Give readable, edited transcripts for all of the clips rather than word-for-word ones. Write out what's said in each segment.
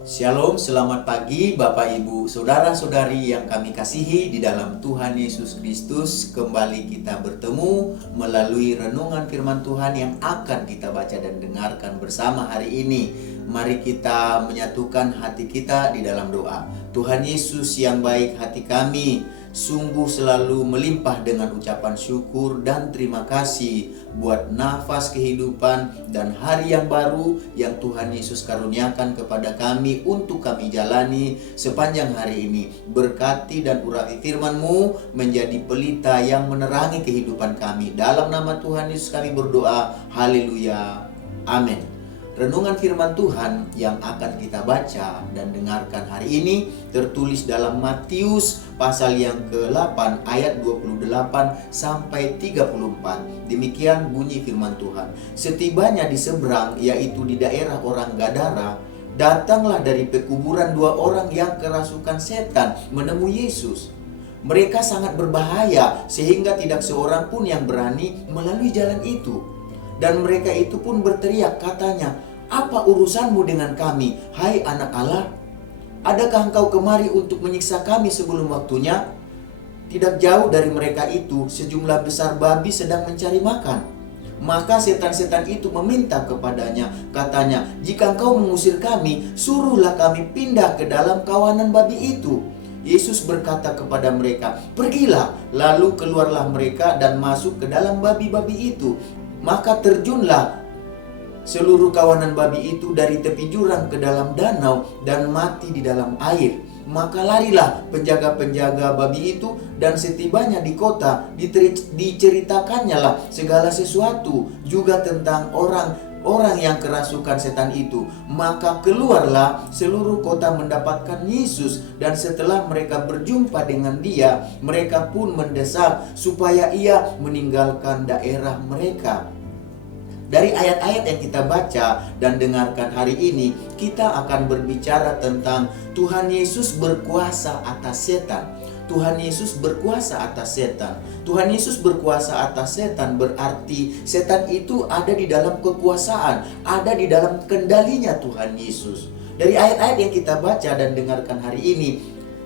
Shalom, selamat pagi Bapak Ibu Saudara-saudari yang kami kasihi di dalam Tuhan Yesus Kristus. Kembali kita bertemu melalui renungan firman Tuhan yang akan kita baca dan dengarkan bersama hari ini. Mari kita menyatukan hati kita di dalam doa. Tuhan Yesus yang baik, hati kami sungguh selalu melimpah dengan ucapan syukur dan terima kasih buat nafas kehidupan dan hari yang baru yang Tuhan Yesus karuniakan kepada kami untuk kami jalani sepanjang hari ini. Berkati dan urapi firman-Mu menjadi pelita yang menerangi kehidupan kami. Dalam nama Tuhan Yesus kami berdoa. Haleluya. Amin. Renungan firman Tuhan yang akan kita baca dan dengarkan hari ini tertulis dalam Matius pasal yang ke-8 ayat 28 sampai 34. Demikian bunyi firman Tuhan. Setibanya di seberang, yaitu di daerah orang Gadara, datanglah dari pekuburan dua orang yang kerasukan setan menemui Yesus. Mereka sangat berbahaya sehingga tidak seorang pun yang berani melalui jalan itu. Dan mereka itu pun berteriak, katanya, "Apa urusanmu dengan kami, hai anak Allah? Adakah engkau kemari untuk menyiksa kami sebelum waktunya?" Tidak jauh dari mereka itu, sejumlah besar babi sedang mencari makan. Maka setan-setan itu meminta kepadanya, katanya, "Jika engkau mengusir kami, suruhlah kami pindah ke dalam kawanan babi itu." Yesus berkata kepada mereka, "Pergilah." Lalu keluarlah mereka dan masuk ke dalam babi-babi itu. Maka terjunlah seluruh kawanan babi itu dari tepi jurang ke dalam danau dan mati di dalam air. Maka larilah penjaga-penjaga babi itu, dan setibanya di kota diceritakannya lah segala sesuatu juga tentang orang yang kerasukan setan itu. Maka keluarlah seluruh kota mendapatkan Yesus, dan setelah mereka berjumpa dengan dia, mereka pun mendesak supaya ia meninggalkan daerah mereka. Dari ayat-ayat yang kita baca dan dengarkan hari ini, kita akan berbicara tentang Tuhan Yesus berkuasa atas setan. Tuhan Yesus berkuasa atas setan. Tuhan Yesus berkuasa atas setan berarti setan itu ada di dalam kekuasaan, ada di dalam kendalinya Tuhan Yesus. Dari ayat-ayat yang kita baca dan dengarkan hari ini,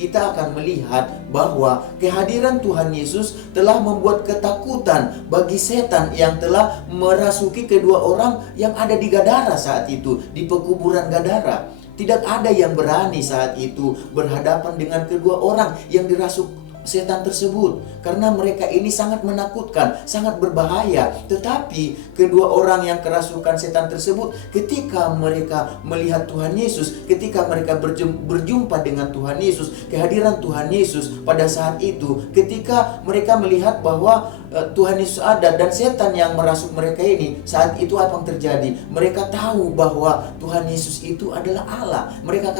kita akan melihat bahwa kehadiran Tuhan Yesus telah membuat ketakutan bagi setan yang telah merasuki kedua orang yang ada di Gadara saat itu, di pekuburan Gadara. Tidak ada yang berani saat itu berhadapan dengan kedua orang yang dirasuk setan tersebut, karena mereka ini sangat menakutkan, sangat berbahaya. Tetapi kedua orang yang kerasukan setan tersebut, ketika mereka melihat Tuhan Yesus, ketika mereka berjumpa dengan Tuhan Yesus, kehadiran Tuhan Yesus pada saat itu, ketika mereka melihat bahwa Tuhan Yesus ada dan setan yang merasuk mereka ini, saat itu apa yang terjadi? Mereka tahu bahwa Tuhan Yesus itu adalah Allah. Mereka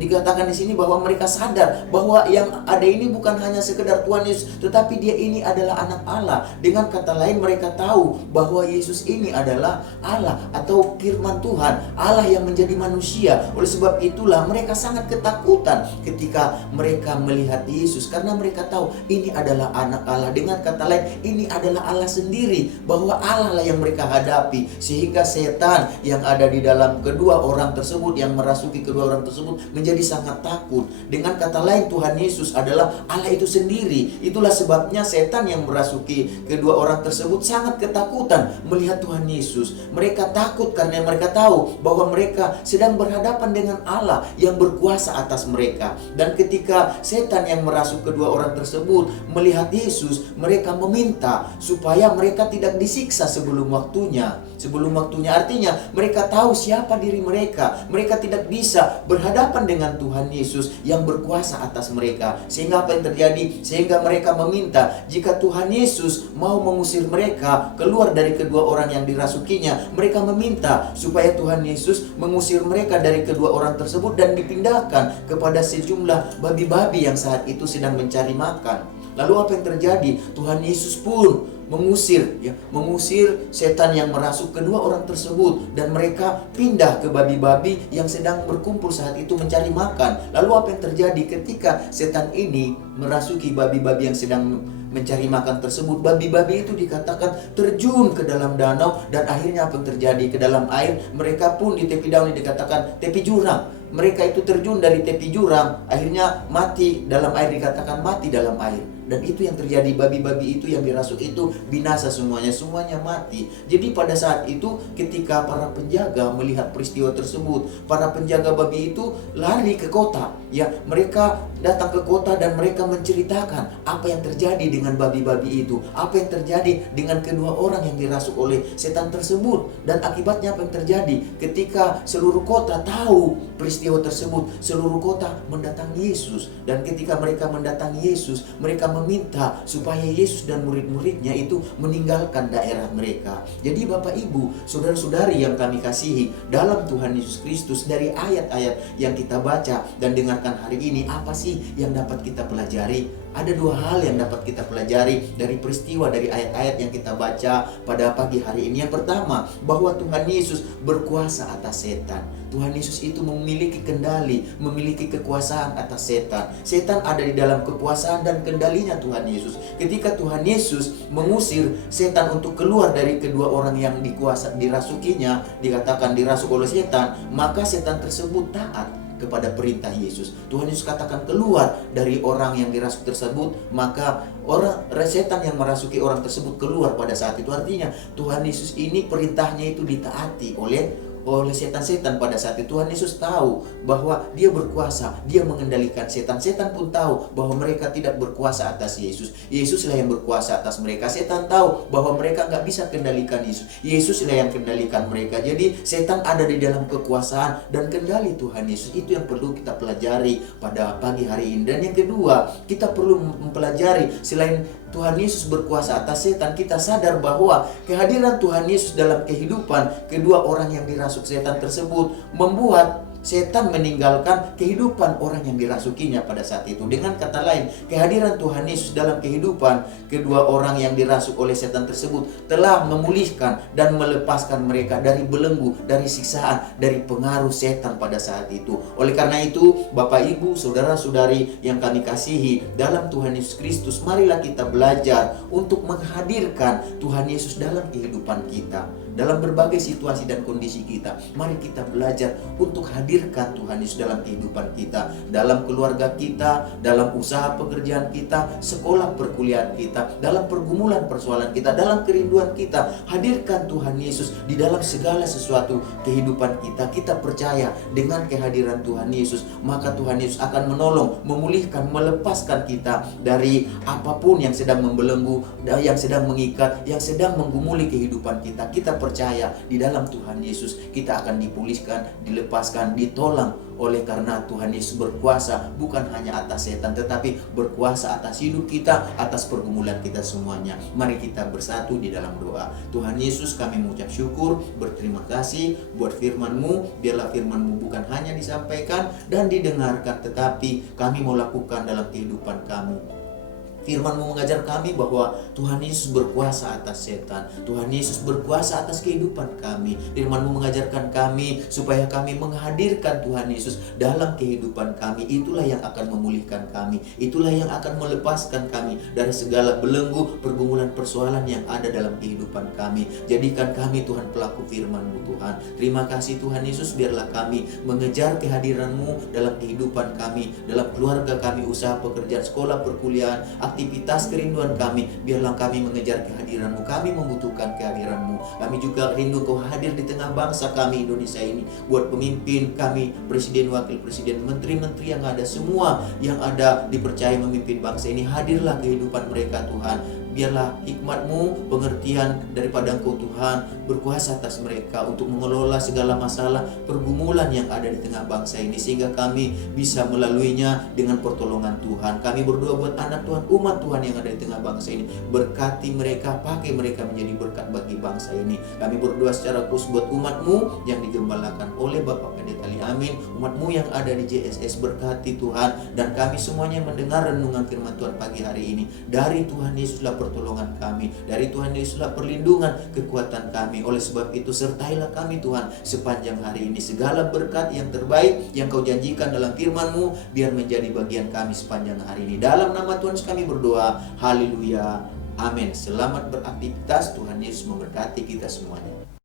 dikatakan di sini bahwa mereka sadar bahwa yang ada ini bukan hanya sekedar Tuhan Yesus, tetapi dia ini adalah anak Allah. Dengan kata lain, mereka tahu bahwa Yesus ini adalah Allah atau firman Tuhan, Allah yang menjadi manusia. Oleh sebab itulah mereka sangat ketakutan ketika mereka melihat Yesus, karena mereka tahu ini adalah anak Allah. Dengan kata lain, ini adalah Allah sendiri, bahwa Allah lah yang mereka hadapi. Sehingga setan yang ada di dalam kedua orang tersebut, yang merasuki kedua orang tersebut, menjadi sangat takut. Dengan kata lain, Tuhan Yesus adalah Allah itu sendiri. Itulah sebabnya setan yang merasuki kedua orang tersebut sangat ketakutan melihat Tuhan Yesus. Mereka takut karena mereka tahu bahwa mereka sedang berhadapan dengan Allah yang berkuasa atas mereka. Dan ketika setan yang merasuk kedua orang tersebut melihat Yesus, mereka meminta supaya mereka tidak disiksa sebelum waktunya. Sebelum waktunya artinya mereka tahu siapa diri mereka. Mereka tidak bisa berhadapan dengan Tuhan Yesus yang berkuasa atas mereka. Sehingga apa yang terjadi? Sehingga mereka meminta jika Tuhan Yesus mau mengusir mereka keluar dari kedua orang yang dirasukinya. Mereka meminta supaya Tuhan Yesus mengusir mereka dari kedua orang tersebut dan dipindahkan kepada sejumlah babi-babi yang saat itu sedang mencari makan. Lalu apa yang terjadi? Tuhan Yesus pun mengusir setan yang merasuk kedua orang tersebut, dan mereka pindah ke babi-babi yang sedang berkumpul saat itu mencari makan. Lalu apa yang terjadi ketika setan ini merasuki babi-babi yang sedang mencari makan tersebut, babi-babi itu dikatakan terjun ke dalam danau, dan akhirnya apa yang terjadi? Ke dalam air, mereka pun di tepi danau dikatakan tepi jurang. Mereka itu terjun dari tepi jurang, akhirnya mati dalam air, dikatakan mati dalam air. Dan itu yang terjadi, babi-babi itu yang dirasuk itu binasa semuanya mati. Jadi pada saat itu ketika para penjaga melihat peristiwa tersebut, para penjaga babi itu lari ke kota. Ya, mereka datang ke kota dan mereka menceritakan apa yang terjadi dengan babi-babi itu, apa yang terjadi dengan kedua orang yang dirasuk oleh setan tersebut. Dan akibatnya apa yang terjadi? Ketika seluruh kota tahu peristiwa tersebut, seluruh kota mendatangi Yesus. Dan ketika mereka mendatangi Yesus, mereka meminta supaya Yesus dan murid-muridnya itu meninggalkan daerah mereka. Jadi Bapak Ibu, saudara-saudari yang kami kasihi dalam Tuhan Yesus Kristus, dari ayat-ayat yang kita baca dan dengarkan hari ini, apa sih yang dapat kita pelajari? Ada dua hal yang dapat kita pelajari dari peristiwa, dari ayat-ayat yang kita baca pada pagi hari ini. Yang pertama, bahwa Tuhan Yesus berkuasa atas setan. Tuhan Yesus itu memiliki kendali, memiliki kekuasaan atas setan. Setan ada di dalam kekuasaan dan kendalinya Tuhan Yesus. Ketika Tuhan Yesus mengusir setan untuk keluar dari kedua orang yang dirasukinya, dikatakan dirasuk oleh setan, maka setan tersebut taat kepada perintah Yesus. Tuhan Yesus katakan keluar dari orang yang dirasuk tersebut, maka setan yang merasuki orang tersebut keluar pada saat itu. Artinya Tuhan Yesus ini perintahnya itu ditaati oleh setan-setan pada saat itu. Tuhan Yesus tahu bahwa dia berkuasa, dia mengendalikan setan. Setan pun tahu bahwa mereka tidak berkuasa atas Yesus. Yesuslah yang berkuasa atas mereka. Setan tahu bahwa mereka nggak bisa kendalikan Yesus. Yesuslah yang kendalikan mereka. Jadi setan ada di dalam kekuasaan dan kendali Tuhan Yesus. Itu yang perlu kita pelajari pada pagi hari ini. Dan yang kedua, kita perlu mempelajari, selain Tuhan Yesus berkuasa atas setan, kita sadar bahwa kehadiran Tuhan Yesus dalam kehidupan kedua orang yang dirasuk setan tersebut membuat setan meninggalkan kehidupan orang yang dirasukinya pada saat itu. Dengan kata lain, kehadiran Tuhan Yesus dalam kehidupan kedua orang yang dirasuk oleh setan tersebut telah memulihkan dan melepaskan mereka dari belenggu, dari siksaan, dari pengaruh setan pada saat itu. Oleh karena itu, Bapak Ibu, saudara-saudari yang kami kasihi dalam Tuhan Yesus Kristus, marilah kita belajar untuk menghadirkan Tuhan Yesus dalam kehidupan kita, dalam berbagai situasi dan kondisi kita. Mari kita belajar untuk hadirkan Tuhan Yesus dalam kehidupan kita, dalam keluarga kita, dalam usaha pekerjaan kita, sekolah perkuliahan kita, dalam pergumulan persoalan kita, dalam kerinduan kita. Hadirkan Tuhan Yesus di dalam segala sesuatu kehidupan kita. Kita percaya dengan kehadiran Tuhan Yesus, maka Tuhan Yesus akan menolong, memulihkan, melepaskan kita dari apapun yang sedang membelenggu, yang sedang mengikat, yang sedang menggumuli kehidupan kita. Kita percaya di dalam Tuhan Yesus kita akan dipulihkan, dilepaskan, ditolong, oleh karena Tuhan Yesus berkuasa bukan hanya atas setan, tetapi berkuasa atas hidup kita, atas pergumulan kita semuanya. Mari kita bersatu di dalam doa. Tuhan Yesus, kami mengucap syukur, berterima kasih buat firman-Mu. Biarlah firman-Mu bukan hanya disampaikan dan didengarkan, tetapi kami mau lakukan dalam kehidupan kami. Firman-Mu mengajar kami bahwa Tuhan Yesus berkuasa atas setan. Tuhan Yesus berkuasa atas kehidupan kami. Firman-Mu mengajarkan kami supaya kami menghadirkan Tuhan Yesus dalam kehidupan kami. Itulah yang akan memulihkan kami. Itulah yang akan melepaskan kami dari segala belenggu, pergumulan, persoalan yang ada dalam kehidupan kami. Jadikan kami Tuhan pelaku firman-Mu Tuhan. Terima kasih Tuhan Yesus, biarlah kami mengejar kehadiran-Mu dalam kehidupan kami, dalam keluarga kami, usaha pekerjaan, sekolah perkuliahan, aktivitas kerinduan kami. Biarlah kami mengejar kehadiran-Mu. Kami membutuhkan kehadiran-Mu. Kami juga rindu Kau hadir di tengah bangsa kami Indonesia ini. Buat pemimpin kami, presiden, wakil presiden, menteri-menteri yang ada, semua yang ada dipercaya memimpin bangsa ini. Hadirlah kehidupan mereka Tuhan. Biarlah hikmat-Mu, pengertian daripada Engkau Tuhan berkuasa atas mereka untuk mengelola segala masalah, pergumulan yang ada di tengah bangsa ini, sehingga kami bisa melaluinya dengan pertolongan Tuhan. Kami berdoa buat anak Tuhan, umat Tuhan yang ada di tengah bangsa ini. Berkati mereka, pakai mereka menjadi berkat bagi bangsa ini. Kami berdoa secara khusus buat umat-Mu yang digembalakan oleh Bapak Pendeta Ali, amin. Umat-Mu yang ada di JSS, berkati Tuhan. Dan kami semuanya mendengar renungan firman Tuhan pagi hari ini. Dari Tuhan Yesuslah pertolongan kami. Dari Tuhan Yesuslah perlindungan, kekuatan kami. Oleh sebab itu sertailah kami Tuhan sepanjang hari ini. Segala berkat yang terbaik yang Kau janjikan dalam firman-Mu biar menjadi bagian kami sepanjang hari ini. Dalam nama Tuhan kami berdoa. Haleluya. Amin. Selamat beraktivitas. Tuhan Yesus memberkati kita semuanya.